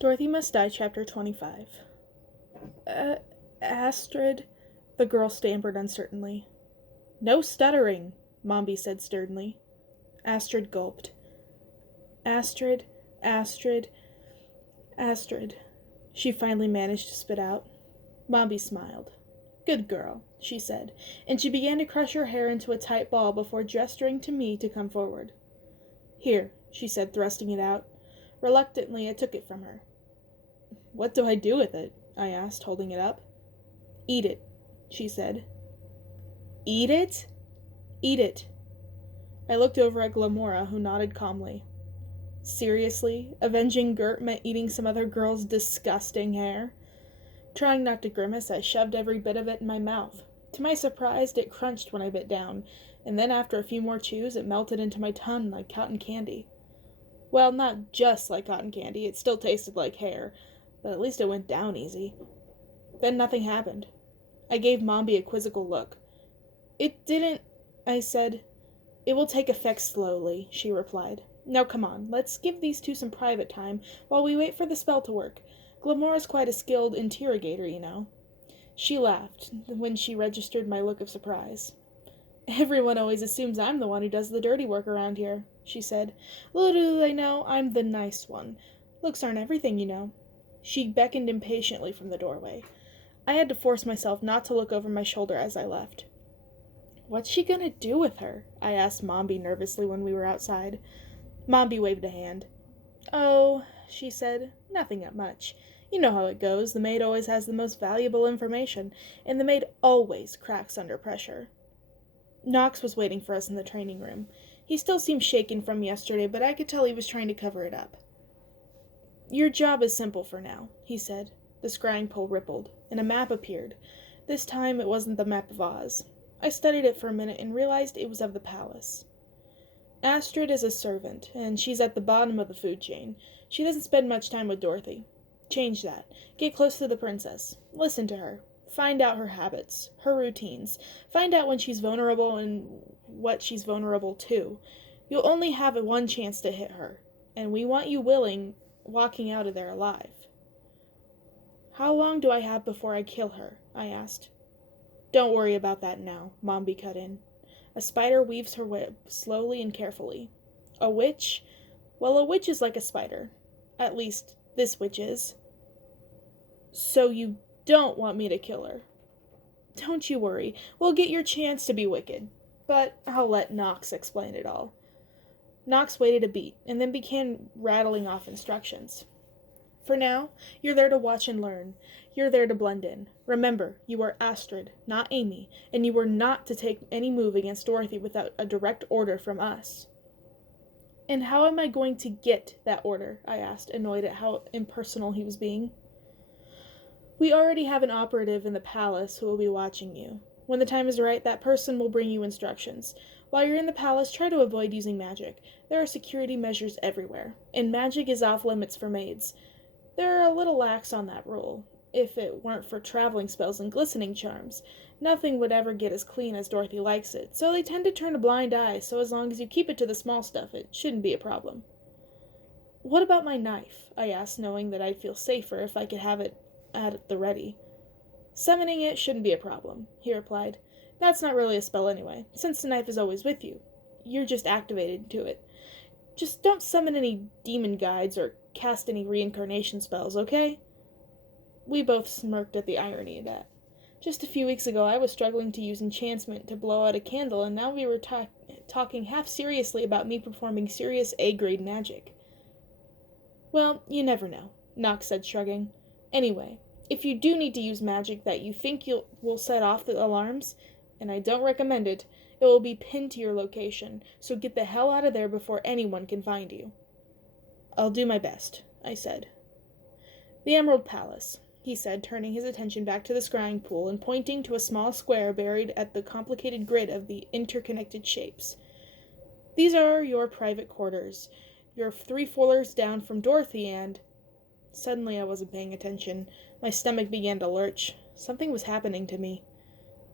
Dorothy Must Die, Chapter 25. Uh, Astrid, the girl stammered uncertainly. No stuttering, Mombi said sternly. Astrid gulped. Astrid, Astrid, Astrid, she finally managed to spit out. Mombi smiled. Good girl, she said, and she began to crush her hair into a tight ball before gesturing to me to come forward. Here, she said, thrusting it out. Reluctantly, I took it from her. What do I do with it? I asked, holding it up. Eat it, she said. Eat it? Eat it. I looked over at Glamora, who nodded calmly. Seriously, avenging Gert meant eating some other girl's disgusting hair? Trying not to grimace, I shoved every bit of it in my mouth. To my surprise, it crunched when I bit down, and then after a few more chews, it melted into my tongue like cotton candy. Well, not just like cotton candy, it still tasted like hair, but at least it went down easy. Then nothing happened. I gave Mombi a quizzical look. It didn't, I said. It will take effect slowly, she replied. Now come on, let's give these two some private time while we wait for the spell to work. Glamora's quite a skilled interrogator, you know. She laughed when she registered my look of surprise. Everyone always assumes I'm the one who does the dirty work around here, she said. Little do they know I'm the nice one. Looks aren't everything, you know. She beckoned impatiently from the doorway. I had to force myself not to look over my shoulder as I left. What's she gonna do with her? I asked Mombi nervously when we were outside. Mombi waved a hand. Oh, she said, nothing much. You know how it goes. The maid always has the most valuable information, and the maid always cracks under pressure. Knox was waiting for us in the training room. He still seemed shaken from yesterday, but I could tell he was trying to cover it up. Your job is simple for now, he said. The scrying pole rippled, and a map appeared. This time it wasn't the map of Oz. I studied it for a minute and realized it was of the palace. Astrid is a servant, and she's at the bottom of the food chain. She doesn't spend much time with Dorothy. Change that. Get close to the princess. Listen to her. Find out her habits, her routines. Find out when she's vulnerable and what she's vulnerable to. You'll only have one chance to hit her, and we want you walking out of there alive. How long do I have before I kill her? I asked. Don't worry about that now, Mombi cut in. A spider weaves her web slowly and carefully. A witch? Well, a witch is like a spider. At least, this witch is. So you don't want me to kill her? Don't you worry. We'll get your chance to be wicked. But I'll let Knox explain it all. Knox waited a beat, and then began rattling off instructions. For now, you're there to watch and learn. You're there to blend in. Remember, you are Astrid, not Amy, and you are not to take any move against Dorothy without a direct order from us. And how am I going to get that order? I asked, annoyed at how impersonal he was being. We already have an operative in the palace who will be watching you. When the time is right, that person will bring you instructions. While you're in the palace, try to avoid using magic. There are security measures everywhere, and magic is off limits for maids. They're a little lax on that rule. If it weren't for traveling spells and glistening charms, nothing would ever get as clean as Dorothy likes it, so they tend to turn a blind eye, so as long as you keep it to the small stuff, it shouldn't be a problem. What about my knife? I asked, knowing that I'd feel safer if I could have it at the ready. Summoning it shouldn't be a problem, he replied. That's not really a spell anyway, since the knife is always with you. You're just activated to it. Just don't summon any demon guides or cast any reincarnation spells, okay? We both smirked at the irony of that. Just a few weeks ago I was struggling to use enchantment to blow out a candle, and now we were talking half seriously about me performing serious A-grade magic. Well, you never know, Knox said, shrugging. Anyway, if you do need to use magic that you think will set off the alarms, and I don't recommend it, it will be pinned to your location, so get the hell out of there before anyone can find you. I'll do my best, I said. The Emerald Palace, he said, turning his attention back to the scrying pool and pointing to a small square buried at the complicated grid of the interconnected shapes. These are your private quarters. You're 3 floors down from Dorothy and... Suddenly I wasn't paying attention. My stomach began to lurch. Something was happening to me.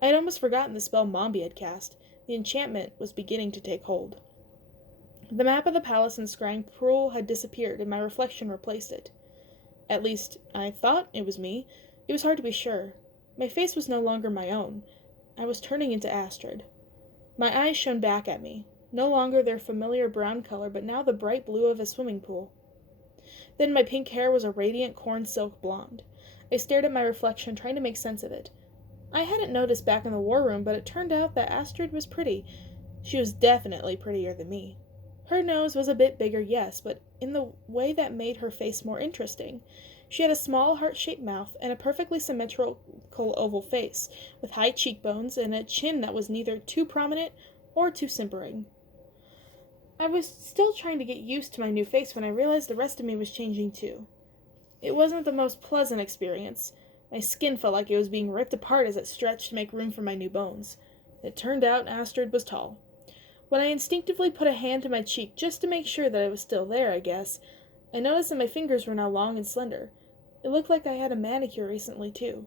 I had almost forgotten the spell Mombi had cast. The enchantment was beginning to take hold. The map of the palace and scrying pool had disappeared, and my reflection replaced it. At least, I thought it was me. It was hard to be sure. My face was no longer my own. I was turning into Astrid. My eyes shone back at me, no longer their familiar brown color, but now the bright blue of a swimming pool. Then my pink hair was a radiant corn silk blonde. I stared at my reflection, trying to make sense of it. I hadn't noticed back in the war room, but it turned out that Astrid was pretty. She was definitely prettier than me. Her nose was a bit bigger, yes, but in the way that made her face more interesting. She had a small heart-shaped mouth and a perfectly symmetrical oval face, with high cheekbones and a chin that was neither too prominent or too simpering. I was still trying to get used to my new face when I realized the rest of me was changing too. It wasn't the most pleasant experience. My skin felt like it was being ripped apart as it stretched to make room for my new bones. It turned out Astrid was tall. When I instinctively put a hand to my cheek just to make sure that it was still there, I guess, I noticed that my fingers were now long and slender. It looked like I had a manicure recently, too.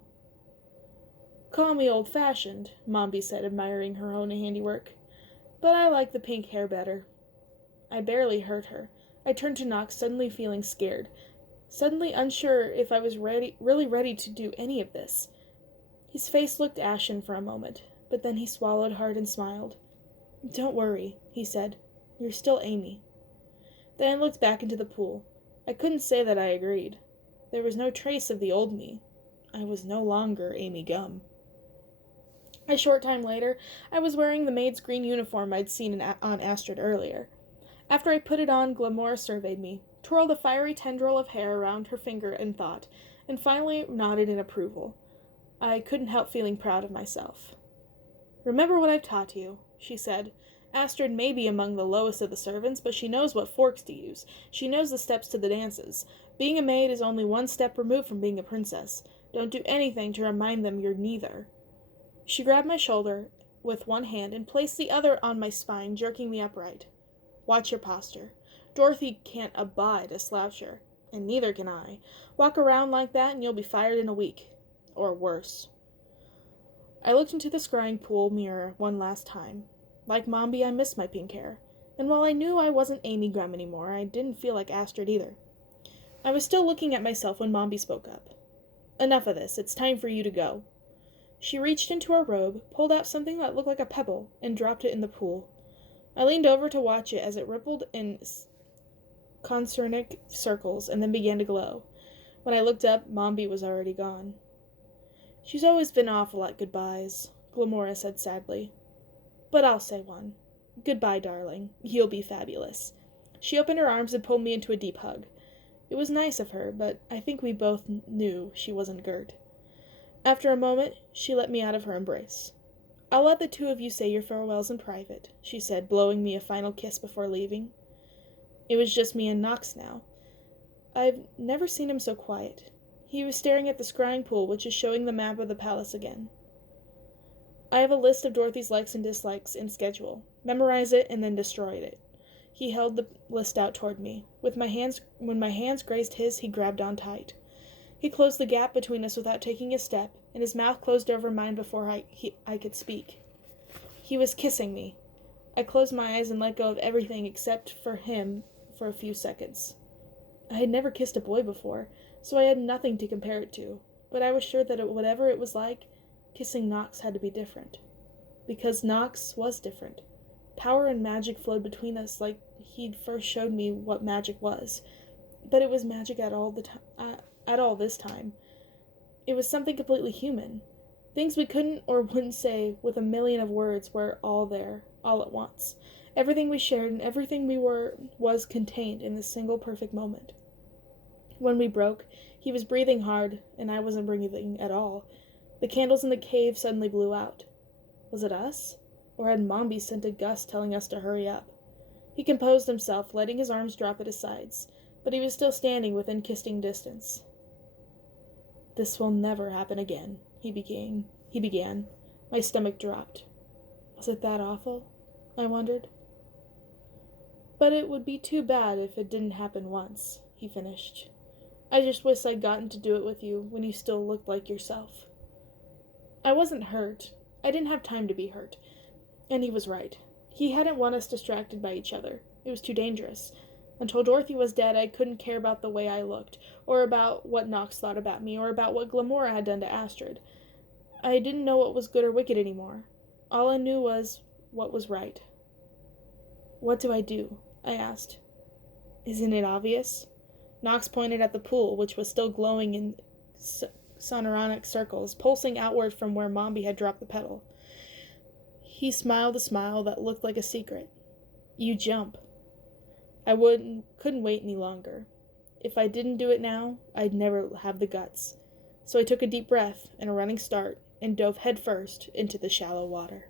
"Call me old-fashioned," Mombi said, admiring her own handiwork. "But I like the pink hair better." I barely heard her. I turned to Knox, suddenly feeling scared. Suddenly unsure if I was really ready to do any of this. His face looked ashen for a moment, but then he swallowed hard and smiled. "Don't worry," he said. "You're still Amy." Then I looked back into the pool. I couldn't say that I agreed. There was no trace of the old me. I was no longer Amy Gum. A short time later, I was wearing the maid's green uniform I'd seen on Astrid earlier. After I put it on, Glamora surveyed me, twirled a fiery tendril of hair around her finger in thought, and finally nodded in approval. I couldn't help feeling proud of myself. "Remember what I've taught you," she said. "Astrid may be among the lowest of the servants, but she knows what forks to use. She knows the steps to the dances. Being a maid is only one step removed from being a princess. Don't do anything to remind them you're neither." She grabbed my shoulder with one hand and placed the other on my spine, jerking me upright. "Watch your posture. Dorothy can't abide a sloucher, and neither can I. Walk around like that and you'll be fired in a week. Or worse." I looked into the scrying pool mirror one last time. Like Mombi, I missed my pink hair. And while I knew I wasn't Amy Graham anymore, I didn't feel like Astrid either. I was still looking at myself when Mombi spoke up. "Enough of this. It's time for you to go." She reached into her robe, pulled out something that looked like a pebble, and dropped it in the pool. I leaned over to watch it as it rippled in concentric circles and then began to glow. When I looked up, Mombi was already gone. "She's always been awful at goodbyes," Glamora said sadly. "But I'll say one. Goodbye, darling. You'll be fabulous." She opened her arms and pulled me into a deep hug. It was nice of her, but I think we both knew she wasn't Gert. After a moment, she let me out of her embrace. "I'll let the two of you say your farewells in private," she said, blowing me a final kiss before leaving. It was just me and Knox now. I've never seen him so quiet. He was staring at the scrying pool, which is showing the map of the palace again. "I have a list of Dorothy's likes and dislikes in schedule. Memorize it and then destroy it." He held the list out toward me. When my hands grazed his, he grabbed on tight. He closed the gap between us without taking a step, and his mouth closed over mine before I could speak. He was kissing me. I closed my eyes and let go of everything except for him for a few seconds. I had never kissed a boy before, so I had nothing to compare it to, but I was sure that whatever it was like, kissing Knox had to be different. Because Knox was different. Power and magic flowed between us like he'd first showed me what magic was. But it was magic at all this time. It was something completely human. Things we couldn't or wouldn't say with a million of words were all there, all at once. Everything we shared and everything we were was contained in this single perfect moment. When we broke, he was breathing hard, and I wasn't breathing at all. The candles in the cave suddenly blew out. Was it us? Or had Mombi sent a gust telling us to hurry up? He composed himself, letting his arms drop at his sides, but he was still standing within kissing distance. "This will never happen again," he began. My stomach dropped. Was it that awful? I wondered. "But it would be too bad if it didn't happen once," he finished. "I just wish I'd gotten to do it with you when you still looked like yourself." I wasn't hurt. I didn't have time to be hurt. And he was right. He hadn't want us distracted by each other. It was too dangerous. Until Dorothy was dead, I couldn't care about the way I looked, or about what Knox thought about me, or about what Glamora had done to Astrid. I didn't know what was good or wicked anymore. All I knew was what was right. "What do I do?" I asked. "Isn't it obvious?" Knox pointed at the pool, which was still glowing in sonoronic circles, pulsing outward from where Mombi had dropped the petal. He smiled a smile that looked like a secret. "You jump." I couldn't wait any longer. If I didn't do it now, I'd never have the guts. So I took a deep breath and a running start and dove headfirst into the shallow water.